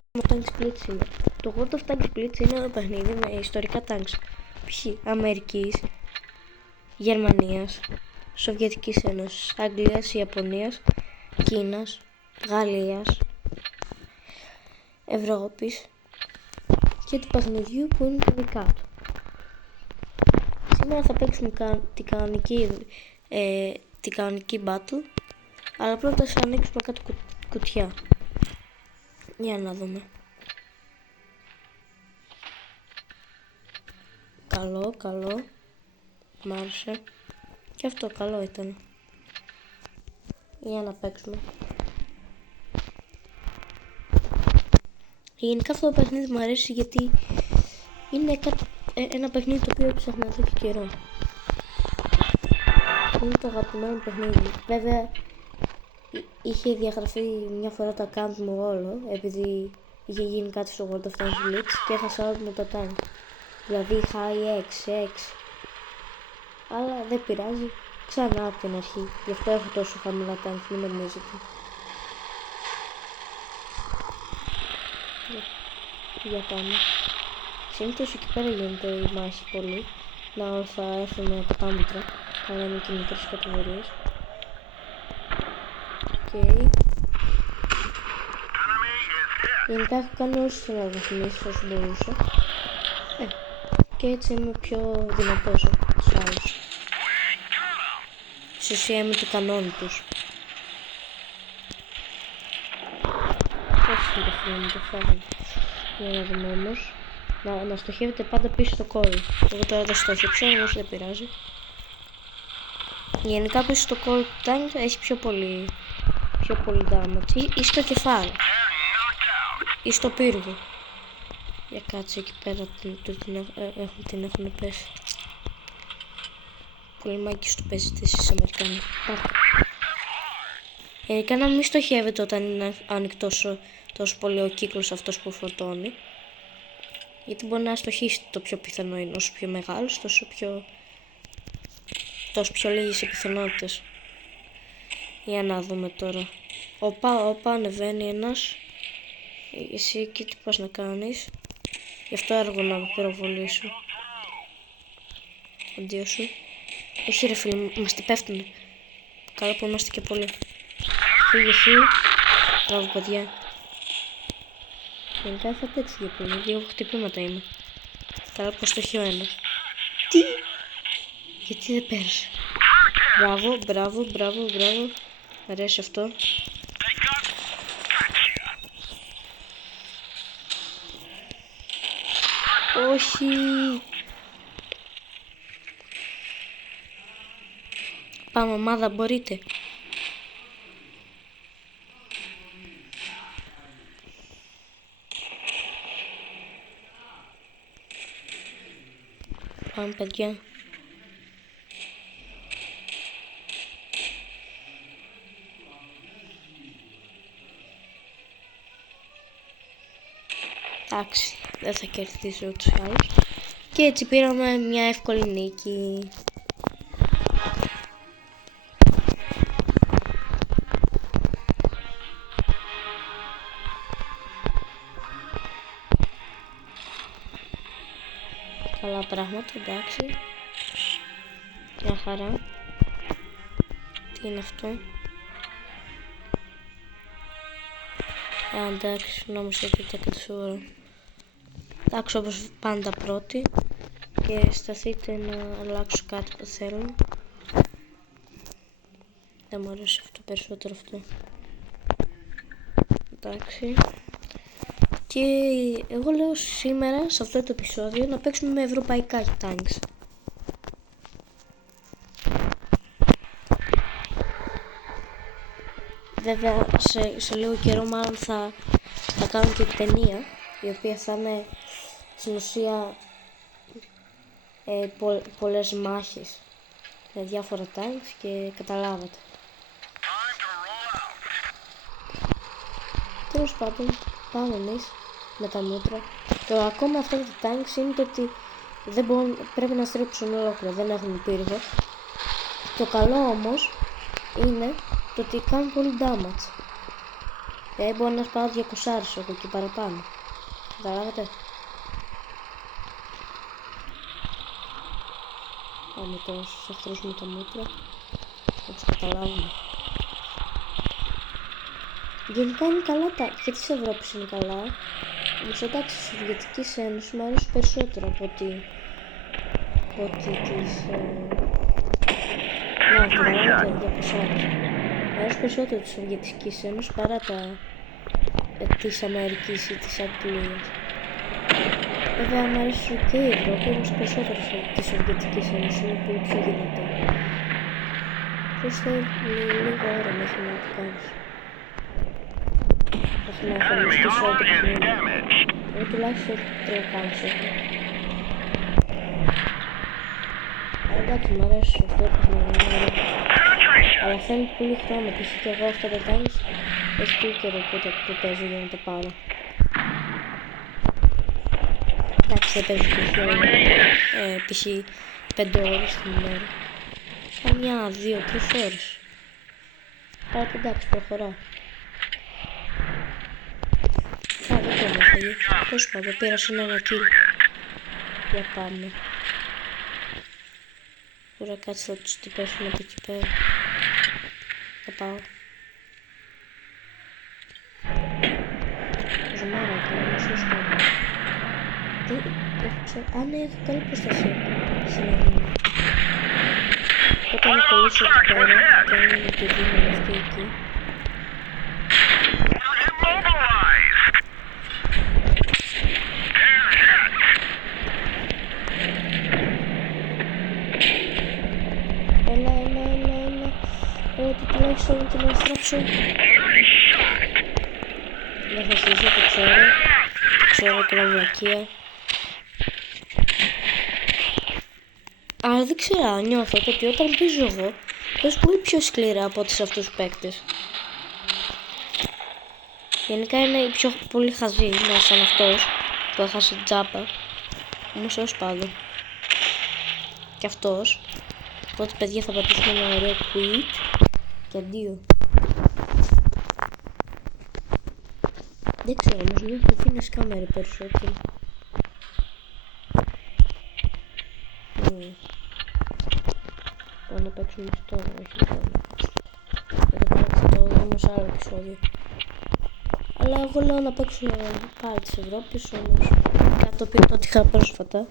παίξουμε Tanks Blitz είναι. Το World of Tanks Blitz είναι ένα παιχνίδι με ιστορικά tanks. Π.χ. Αμερικής, Γερμανίας, Σοβιετικής Ένωσης, Αγγλίας, Ιαπωνίας, Κίνας, Γαλλίας, Ευρώπης και του παιχνιδιού που είναι τα δικά του. Σήμερα θα παίξουμε την κανονική battle, αλλά πρώτα θα ανοίξουμε κάτω κουτιά. Για να δούμε. Καλό. Μ' άρεσε. Και αυτό καλό ήταν. Για να παίξουμε. Γενικά αυτό το παιχνίδι μου αρέσει γιατί είναι ένα παιχνίδι το οποίο έψαχνα εδώ και καιρό. Είναι το αγαπημένο παιχνίδι. Βέβαια είχε διαγραφεί μια φορά το account μου όλο, επειδή είχε γίνει κάτι στο World of Tanks Blitz και έχασα όλο μου τα tank. Δηλαδή high X. Αλλά δεν πειράζει, ξανά από την αρχή. Γι' αυτό έχω τόσο χαμηλά tank, μην νομίζετε. Για πάμε. Συνήθως εκεί πέρα γίνεται η μάχη πολύ. Να θα έρθουν τα πάμετρα. Αλλά είναι και μικρές κατηγορίες. Okay. Γενικά έχω κάνει όσες αναβαθμίσεις όσο μπορούσα. Και έτσι είμαι πιο δυνατός από τους άλλους. Σε ουσία είμαι του κανόνι τους. Όχι το φίλο μου, το φάγαμε. Για να δούμε όμως. Να στοχεύετε πάντα πίσω στο κόλλο. Εγώ τώρα δεν στόχεψα, όμως δεν πειράζει. Γενικά πίσω στο κόλλο του tank έχει πιο πολύ damage. Ή στο κεφάλι. Ή στο πύργο. Για κάτσε εκεί πέρα την έχουν πέσει. Πολύ μάκης του παίζετε εσείς Αμερικάνοι. Γενικά να μην στοχεύετε όταν είναι ανοιχτός τόσο πολύ ο κύκλος αυτός που φορτώνει. Γιατί μπορεί να στοχίσει, το πιο πιθανό είναι όσο πιο μεγάλος, τόσο πιο λίγες οι πιθανότητες. Για να δούμε τώρα. Όπα ανεβαίνει ένας. Εσύ εκεί τι πας να κάνεις. Γι' αυτό έργο να πυροβολήσω. Αντίο σου. Όχι ρε φίλε, είμαστε πέφτουνε. Καλά που είμαστε και πολλοί. Φύγε εσύ. Μπράβο παιδιά. Γενικά θα παίξω για πολύ. Δύο χτυπήματα είμαι. Καλά που στοχεί ο ένας. Τι! Γιατί δεν πέρασε. Μπράβο. Μ' αρέσει αυτό. Όχι. Πάμε ομάδα, μπορείτε. Πάμε παιδιά. Εντάξει, δεν θα κερδίσω ούτως ή άλλως. Και έτσι πήραμε μια εύκολη νίκη. Καλά πράγματα, εντάξει. Μια χαρά. Τι είναι αυτό. Εντάξει, νόμιζα ότι ήταν κατσούρα. Εντάξει, όπως πάντα πρώτη. Και σταθείτε να αλλάξω κάτι που θέλω. Δεν μου αρέσει αυτό περισσότερο αυτό. Εντάξει. Και εγώ λέω σήμερα σε αυτό το επεισόδιο να παίξουμε με ευρωπαϊκά tanks. Βέβαια σε λίγο καιρό μάλλον θα κάνω και ταινία, η οποία θα είναι στην ουσία πολλές μάχες με διάφορα tanks και καταλάβατε. Τέλος πάντων, πάμε εμείς με τα μούτρα. Το ακόμα αυτό το tanks είναι το ότι πρέπει να στρίψουν ολόκληρο, δεν έχουν πύργο. Το καλό όμως είναι το ότι κάνουν πολύ damage. Δηλαδή μπορεί να σπάω 200 από εκεί παραπάνω. Καταλάβατε. Πάμε τώρα στους εχθρούς με τα μούτρα. Να τους καταλάβουμε. Γενικά είναι καλά και της Ευρώπης είναι καλά. Όμως εντάξει, της Σοβιετικής Ένωσης μου αρέσει περισσότερο από ότι της... Να, καταλάβατε, για ποσάρες. Μου αρέσει περισσότερο της Σοβιετικής Ένωσης παρά της Αμερικής ή της Αγγλίας. Βέβαια μου αρέσει και η Ευρώπη, όμως περισσότερο της Σοβιετικής Ένωσης, είναι πολύ πιο δυνατή. Πώς θέλει λίγο ώρα μέχρι να το κάνεις. Μέχρι να εφαρμοστείς όλο το παιχνίδι. Εγώ τουλάχιστον 3 κάνεις έχω. Εντάξει, μου αρέσει αυτό το παιχνίδι, είναι ωραίο. Αλλά θέλει πολύ χρόνο, π.χ. και εγώ αυτά τα κάνεις, έχει πολύ καιρό που παίζω για να το πάρω. Εντάξει, δεν παίζω π.χ. 5 ώρες την ημέρα. Καμιά 2-3 ώρες. Αλλά εντάξει, προχωρά. Δεν το έφαγε. Πώς πάω, πήρασαν ένα kill. Για πάμε. Τώρα κάτσε θα τους τυπέσουμε από εκεί πέρα. Θα πάω. Ζουμάρα έκανα, όμως σωστά. Α, ναι, έχω καλή προστασία. Συνέχεια. Όταν κολλήσω εκεί πέρα, κάνουμε τη δύναμη αυτή εκεί. Έλα. Ότι τουλάχιστον την αστράψω. Δεν θα συζητήσω, το ξέρω. Ξέρω και βλακεία. Αλλά δεν ξέρω, νιώθω ότι όταν παίζω εγώ, παίζω πολύ πιο σκληρά από ό,τι σε αυτούς τους παίκτες. Γενικά είναι πιο πολύ χαζή, να σαν αυτός που έχασε τζάπα. Όμως ως πάντων. Και αυτός. Οπότε παιδιά θα πατήσουμε ένα ωραίο quit και αντίο. Δεν ξέρω, όμως νιώθω ότι είναι σκάμερι περισσότερο. Πάω να παίξουμε αυτό, όχι τώρα. Δεν το παίξω το δούμε σε άλλο επεισόδιο. Αλλά εγώ λέω να παίξουμε πάλι της Ευρώπης, όμως κάτι το οποίο το έτυχα πρόσφατα.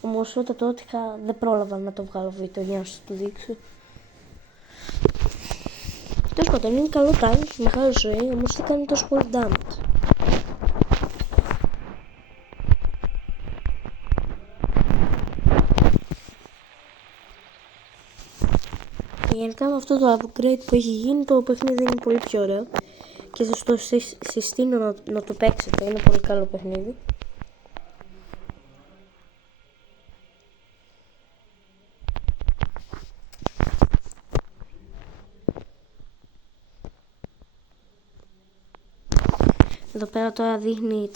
Όμως όταν το έτυχα δεν πρόλαβα να το βγάλω βίντεο για να σας το δείξω. Τέλος πάντων, είναι καλό tank, μεγάλη ζωή, όμως δεν κάνει τόσο πολύ damage. Γενικά με αυτό το upgrade που έχει γίνει, το παιχνίδι είναι πολύ πιο ωραίο και σας το συστήνω να το παίξετε, είναι πολύ καλό παιχνίδι. Εδώ πέρα τώρα δείχνει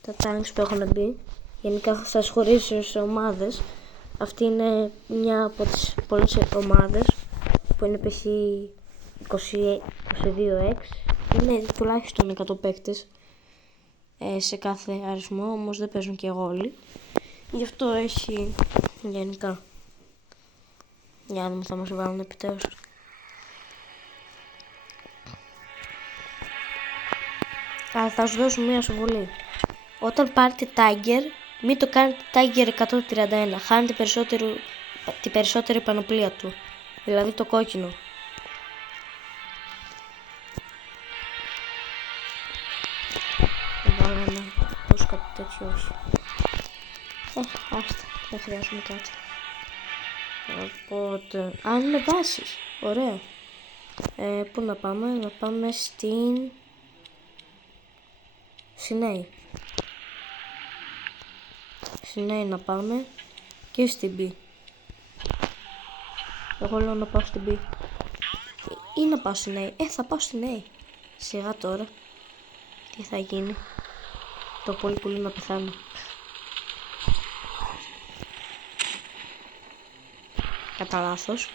τα tanks που έχουν μπει. Γενικά θα σας χωρίσω σε ομάδες. Αυτή είναι μια από τις πολλές ομάδες που είναι π.χ. 22x. Είναι τουλάχιστον 100 παίκτες σε κάθε αριθμό, όμως δεν παίζουν και όλοι. Γι' αυτό έχει γενικά. Για να δούμε, θα μας βάλουν επιτέλους. Αλλά θα σου δώσω μια συμβουλή. Όταν πάρετε Tiger, μην το κάνετε Tiger 131. Χάνετε την περισσότερη πανοπλία του. Δηλαδή το κόκκινο. Βάλαμε πως κάτι τέτοιο όχι. Άστα, δεν χρειάζομαι κάτι. Οπότε, αν είναι βάσεις, ωραία. Πού να πάμε στην Σινέη. Σινέη να πάμε και στην B. Εγώ λέω να πάω στην B. Ή να πάω στην A. Θα πάω στην A. Σιγά τώρα. Τι θα γίνει. Το πολύ πολύ να πεθάνω. Κατά λάθος.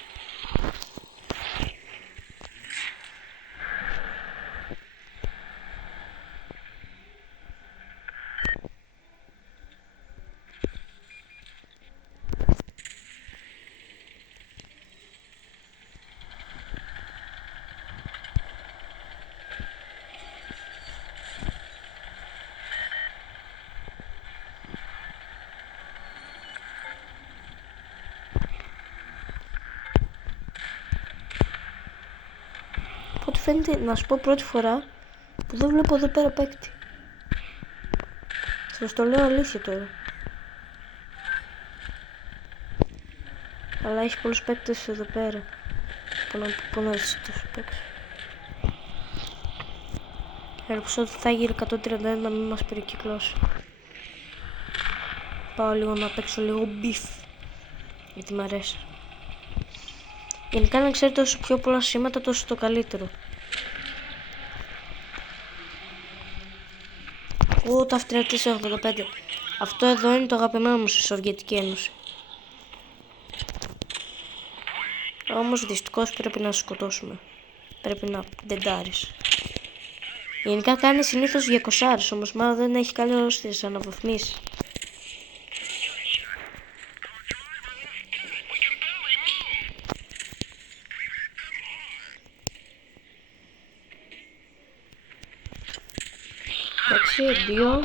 φαίνεται, να σου πω, πρώτη φορά που δεν βλέπω εδώ πέρα παίκτη. Σας το λέω αλήθεια τώρα. Αλλά έχει πολλούς παίκτες εδώ πέρα. Πού να δεις τους παίκτες. Ελπίζω ότι θα γύρει 131 να μην μας περικυκλώσει. Πάω λίγο να παίξω λίγο μπιφ. Γιατί μ' αρέσει. Γενικά να ξέρετε, όσο πιο πολλά σήματα τόσο το καλύτερο. Τα F-34-85. Αυτό εδώ είναι το αγαπημένο μου στη Σοβιετική Ένωση. Όμως δυστυχώς πρέπει να σκοτώσουμε. Πρέπει να ντεντάρεις. Γενικά κάνει συνήθως 200, όμως μάλλον δεν έχει κάνει όλες τις αναβαθμίσεις. Εντάξει, 2.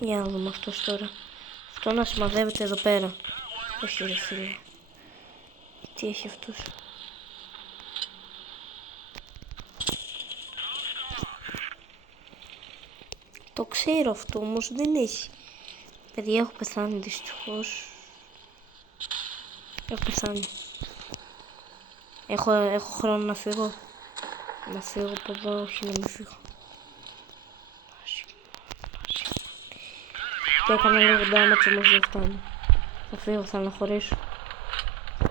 Για να δούμε αυτός τώρα. Αυτό να σημαδεύεται εδώ πέρα. Όχι ρε φίλε. Τι έχει αυτός. Το ξέρω αυτό, όμως δεν έχει. Παιδιά, έχω πεθάνει δυστυχώς. Έχω πεθάνει. Έχω χρόνο να φύγω. Να φύγω από εδώ, όχι να μην φύγω. Και έκανα λίγο damage, όμως δεν φτάνει. Θα φύγω, θα αναχωρήσω.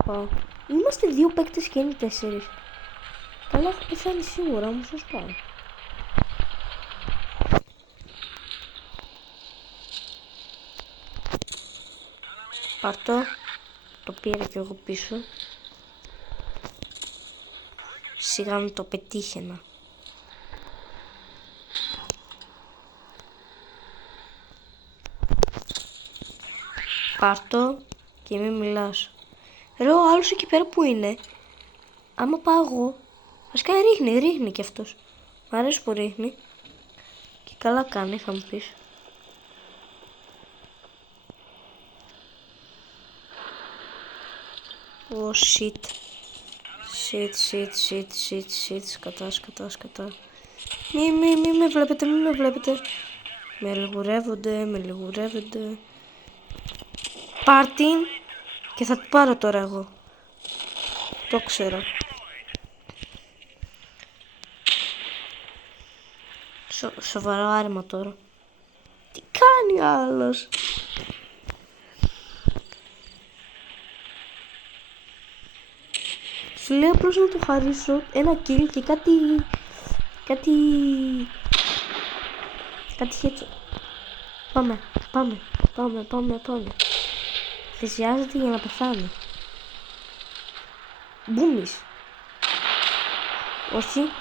Πάω. Είμαστε 2 παίκτες και είναι 4. Καλά, έχω πεθάνει σίγουρα, όμως πώς πάω. Πάρτο. Το πήρα κι εγώ πίσω. Σιγά να το πετύχαινα. Πάρτο και μην μιλάς. Ρε, ο άλλος εκεί πέρα που είναι, άμα πάω εγώ, βασικά ρίχνει κι αυτός. Μ' αρέσει που ρίχνει. Και καλά κάνει, θα μου πεις. Shit. Σκατά. Μη με βλέπετε. Με λιγουρεύονται. Πάρτιν. Και θα την πάρω τώρα εγώ. Το ξέρω. Σοβαρό άρημα τώρα. Τι κάνει ο άλλος. Σου λέω απλώς να του χαρίσω ένα kill και κάτι χέτσο. Πάμε. Θυσιάζεται για να πεθάνει. Μπούμις.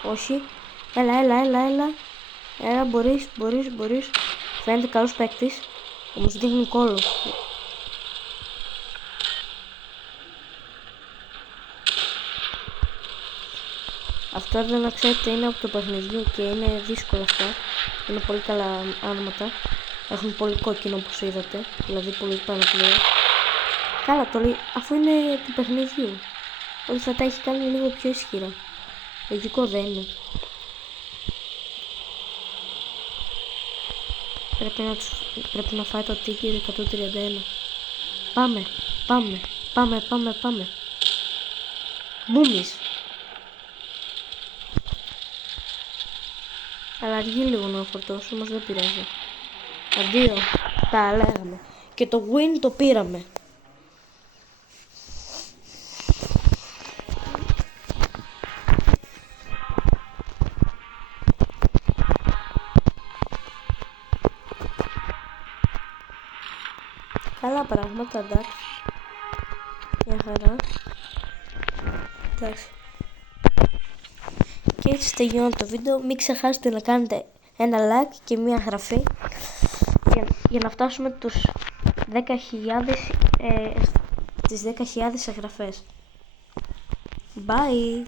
Όχι. Έλα, μπορείς. Φαίνεται καλός παίκτης. Όμως δείχνει κόλλο. Αυτά δεν να ξέρετε είναι από το παιχνιδιού και είναι δύσκολα αυτά. Είναι πολύ καλά άρματα. Έχουν πολύ κόκκινο όπως είδατε. Δηλαδή πολύ πανοπλία. Καλά το λέει, αφού είναι του παιχνιδιού. Ότι θα τα έχει κάνει λίγο πιο ισχυρά. Λογικό δεν είναι. Πρέπει να φάει το τίκι 131. Πάμε. Μπούμις. Αλλά αργεί λίγο να φορτώσω, όμως δεν πειράζει. Αντίο, τα λέγαμε. Και το win το πήραμε. Καλά πράγματα, εντάξει. Μια χαρά. Εντάξει. Και έτσι τελειώνει το βίντεο. Μην ξεχάσετε να κάνετε ένα like και μια εγγραφή για να φτάσουμε τις 10.000 εγγραφές. Bye!